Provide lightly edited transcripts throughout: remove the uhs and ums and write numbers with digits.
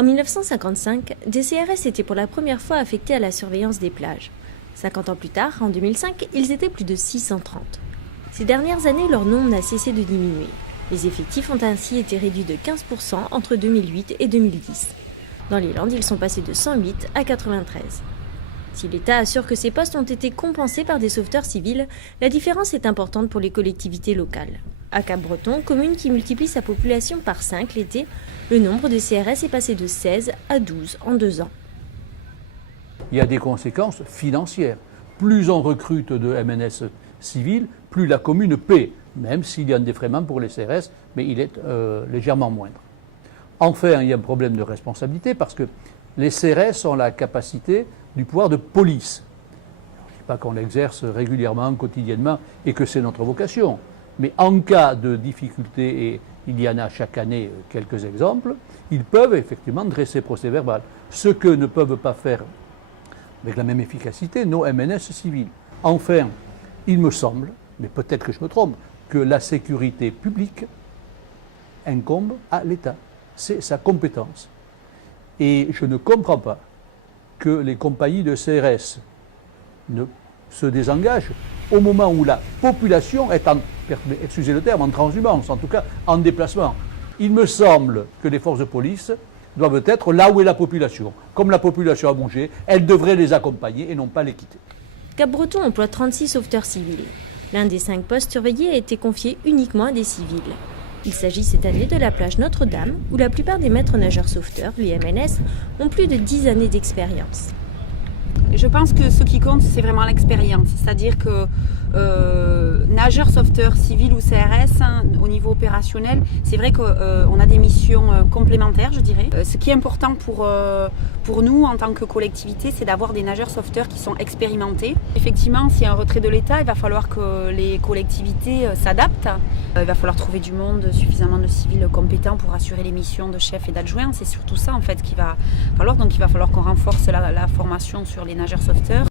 En 1955, des CRS étaient pour la première fois affectés à la surveillance des plages. 50 ans plus tard, en 2005, ils étaient plus de 630. Ces dernières années, leur nombre n'a cessé de diminuer. Les effectifs ont ainsi été réduits de 15% entre 2008 et 2010. Dans les Landes, ils sont passés de 108 à 93. Si l'État assure que ces postes ont été compensés par des sauveteurs civils, la différence est importante pour les collectivités locales. À Cap-Breton, commune qui multiplie sa population par 5 l'été, le nombre de CRS est passé de 16 à 12 en 2 ans. Il y a des conséquences financières. Plus on recrute de MNS civils, plus la commune paie, même s'il y a un défraiement pour les CRS, mais il est légèrement moindre. Enfin, il y a un problème de responsabilité parce que les CRS ont la capacité du pouvoir de police. Je ne dis pas qu'on l'exerce régulièrement, quotidiennement, et que c'est notre vocation. Mais en cas de difficulté, et il y en a chaque année quelques exemples, ils peuvent effectivement dresser procès-verbal. Ce que ne peuvent pas faire avec la même efficacité nos MNS civils. Enfin, il me semble, mais peut-être que je me trompe, que la sécurité publique incombe à l'État. C'est sa compétence. Et je ne comprends pas que les compagnies de CRS ne se désengagent au moment où la population est excusez le terme, en transhumance, en tout cas en déplacement. Il me semble que les forces de police doivent être là où est la population. Comme la population a bougé, elles devraient les accompagner et non pas les quitter. Cap-Breton emploie 36 sauveteurs civils. L'un des 5 postes surveillés a été confié uniquement à des civils. Il s'agit cette année de la plage Notre-Dame, où la plupart des maîtres nageurs sauveteurs, les MNS, ont plus de 10 années d'expérience. Je pense que ce qui compte, c'est vraiment l'expérience. C'est-à-dire que nageurs, sauveteurs, civils ou CRS, au niveau opérationnel, c'est vrai qu'on a des missions complémentaires, je dirais. Ce qui est important pour nous, en tant que collectivité, c'est d'avoir des nageurs sauveteurs qui sont expérimentés. Effectivement, s'il y a un retrait de l'État, il va falloir que les collectivités s'adaptent. Il va falloir trouver du monde, suffisamment de civils compétents pour assurer les missions de chefs et d'adjoints. C'est surtout ça, en fait, qu'il va falloir. Donc, il va falloir qu'on renforce la formation sur les nageurs sauveteurs.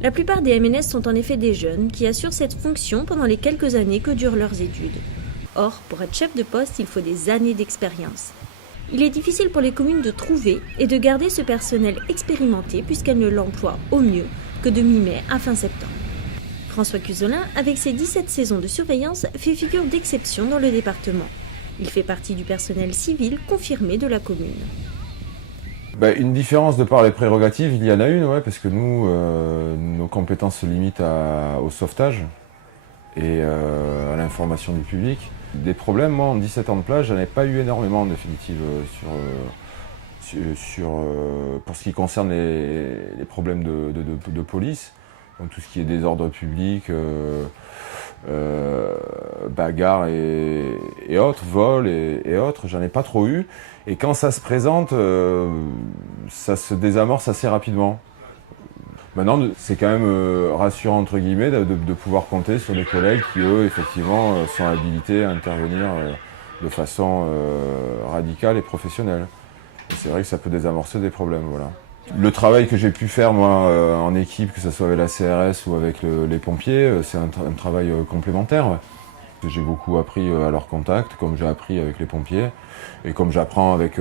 La plupart des MNS sont en effet des jeunes qui assurent cette fonction pendant les quelques années que durent leurs études. Or, pour être chef de poste, il faut des années d'expérience. Il est difficile pour les communes de trouver et de garder ce personnel expérimenté puisqu'elles ne l'emploient au mieux que de mi-mai à fin septembre. François Cusolin, avec ses 17 saisons de surveillance, fait figure d'exception dans le département. Il fait partie du personnel civil confirmé de la commune. Une différence de par les prérogatives, il y en a une, ouais, parce que nous, nos compétences se limitent au sauvetage et à l'information du public. Des problèmes, moi, en 17 ans de plage, j'en ai pas eu énormément, en définitive, pour ce qui concerne les problèmes de police. Donc tout ce qui est désordre public, bagarres et autres, vols et autres, j'en ai pas trop eu. Et quand ça se présente, ça se désamorce assez rapidement. Maintenant, c'est quand même rassurant, entre guillemets, de pouvoir compter sur des collègues qui, eux, effectivement, sont habilités à intervenir de façon radicale et professionnelle. Et c'est vrai que ça peut désamorcer des problèmes, voilà. Le travail que j'ai pu faire, moi, en équipe, que ce soit avec la CRS ou avec les pompiers, c'est un travail complémentaire. J'ai beaucoup appris à leur contact, comme j'ai appris avec les pompiers, et comme j'apprends avec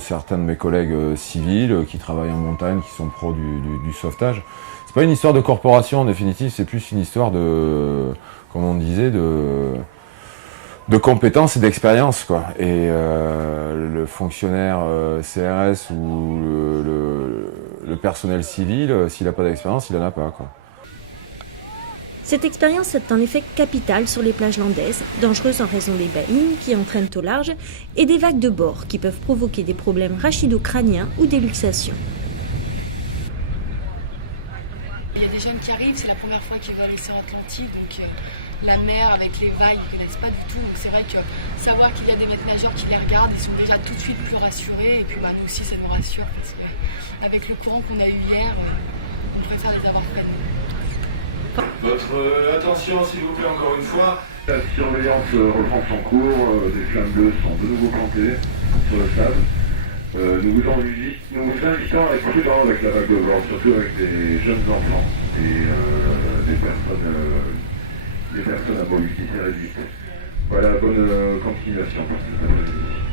certains de mes collègues civils qui travaillent en montagne, qui sont pros du sauvetage. C'est pas une histoire de corporation, en définitive, c'est plus une histoire de, comme on disait, de compétences et d'expérience, quoi. Et le fonctionnaire CRS ou le personnel civil, s'il n'a pas d'expérience, il n'en a pas, quoi. Cette expérience est en effet capitale sur les plages landaises, dangereuses en raison des baïnes qui entraînent au large et des vagues de bord qui peuvent provoquer des problèmes rachido-crâniens ou des luxations. Il y a des jeunes qui arrivent, c'est la première fois qu'ils voient l'océan Atlantique, donc la mer avec les vagues, ils ne connaissent pas du tout. Donc c'est vrai que savoir qu'il y a des maîtres nageurs qui les regardent, ils sont déjà tout de suite plus rassurés. Et puis nous aussi, ça nous rassure parce qu'avec le courant qu'on a eu hier, on préfère les avoir fait. Votre attention, s'il vous plaît, encore une fois. La surveillance reprend son cours. Des flammes bleues sont de nouveau plantées sur le sable. Nous vous invitons à être prudents avec la vague de bord, surtout avec des jeunes enfants et des personnes à mobilité réduite. Voilà, bonne continuation pour cette après-midi.